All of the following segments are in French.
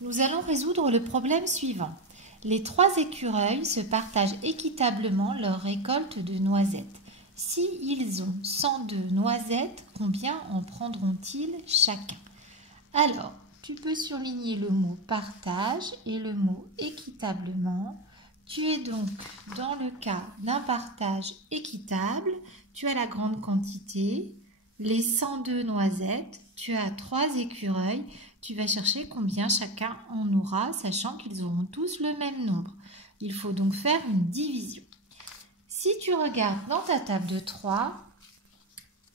Nous allons résoudre le problème suivant. Les 3 écureuils se partagent équitablement leur récolte de noisettes. Si ils ont 102 noisettes, combien en prendront-ils chacun? Alors, tu peux surligner le mot partage et le mot équitablement. Tu es donc dans le cas d'un partage équitable. Tu as la grande quantité, les 102 noisettes, tu as 3 écureuils. Tu vas chercher combien chacun en aura, sachant qu'ils auront tous le même nombre. Il faut donc faire une division. Si tu regardes dans ta table de 3,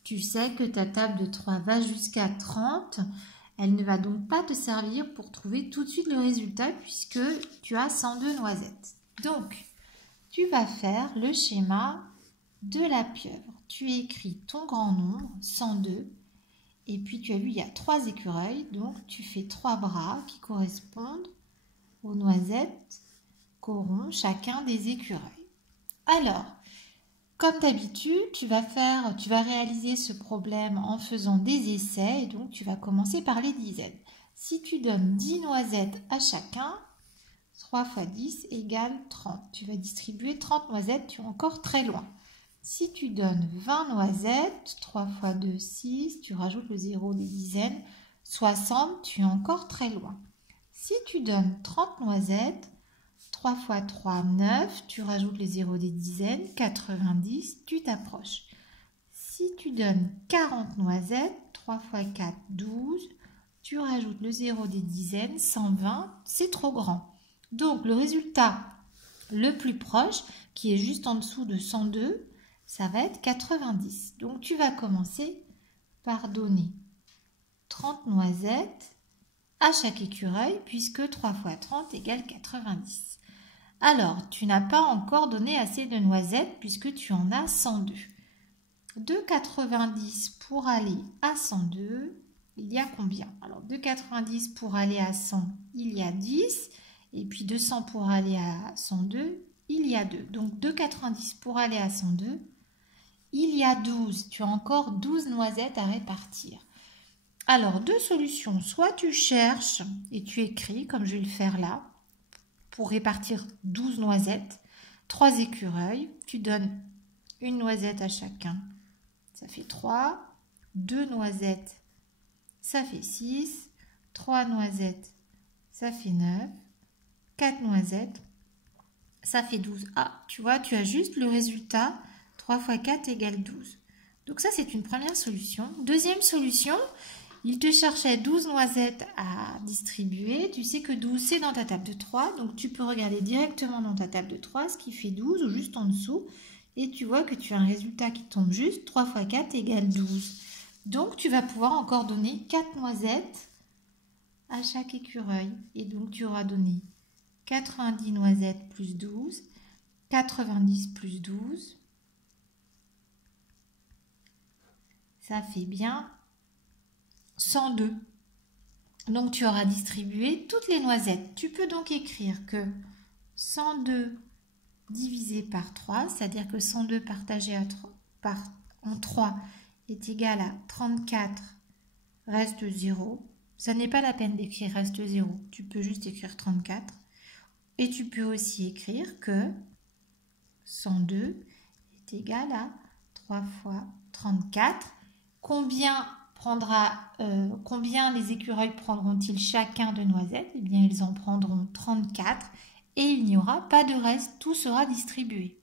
tu sais que ta table de 3 va jusqu'à 30. Elle ne va donc pas te servir pour trouver tout de suite le résultat puisque tu as 102 noisettes. Donc, tu vas faire le schéma de la pieuvre. Tu écris ton grand nombre, 102. Et puis, tu as vu, il y a 3 écureuils. Donc, tu fais 3 bras qui correspondent aux noisettes qu'auront chacun des écureuils. Alors, comme d'habitude, tu vas réaliser ce problème en faisant des essais. Et donc, tu vas commencer par les dizaines. Si tu donnes 10 noisettes à chacun, 3 x 10 égale 30. Tu vas distribuer 30 noisettes, tu es encore très loin. Si tu donnes 20 noisettes, 3 x 2, 6, tu rajoutes le 0 des dizaines, 60, tu es encore très loin. Si tu donnes 30 noisettes, 3 x 3, 9, tu rajoutes le 0 des dizaines, 90, tu t'approches. Si tu donnes 40 noisettes, 3 x 4, 12, tu rajoutes le 0 des dizaines, 120, c'est trop grand. Donc le résultat le plus proche, qui est juste en dessous de 102, ça va être 90. Donc, tu vas commencer par donner 30 noisettes à chaque écureuil, puisque 3 x 30 égale 90. Alors, tu n'as pas encore donné assez de noisettes, puisque tu en as 102. De 90 pour aller à 102, il y a combien? Alors, de 90 pour aller à 100, il y a 10. Et puis, de 100 pour aller à 102, il y a 2. Donc, de 90 pour aller à 102, il y a 12. Tu as encore 12 noisettes à répartir. Alors, 2 solutions. Soit tu cherches et tu écris, comme je vais le faire là, pour répartir 12 noisettes. 3 écureuils. Tu donnes une noisette à chacun. Ça fait 3. 2 noisettes, ça fait 6. 3 noisettes, ça fait 9. 4 noisettes, ça fait 12. Ah, tu vois, tu as juste le résultat. 3 x 4 égale 12. Donc ça, c'est une première solution. Deuxième solution, il te cherchait 12 noisettes à distribuer. Tu sais que 12, c'est dans ta table de 3. Donc tu peux regarder directement dans ta table de 3 ce qui fait 12 ou juste en dessous. Et tu vois que tu as un résultat qui tombe juste. 3 x 4 égale 12. Donc tu vas pouvoir encore donner 4 noisettes à chaque écureuil. Et donc tu auras donné 90 noisettes plus 12, 90 plus 12, ça fait bien 102. Donc tu auras distribué toutes les noisettes. Tu peux donc écrire que 102 divisé par 3, c'est-à-dire que 102 partagé en 3 est égal à 34 reste 0. Ça n'est pas la peine d'écrire reste 0, tu peux juste écrire 34. Et tu peux aussi écrire que 102 est égal à 3 fois 34. Combien les écureuils prendront-ils chacun de noisettes? Eh bien, ils en prendront 34 et il n'y aura pas de reste, tout sera distribué.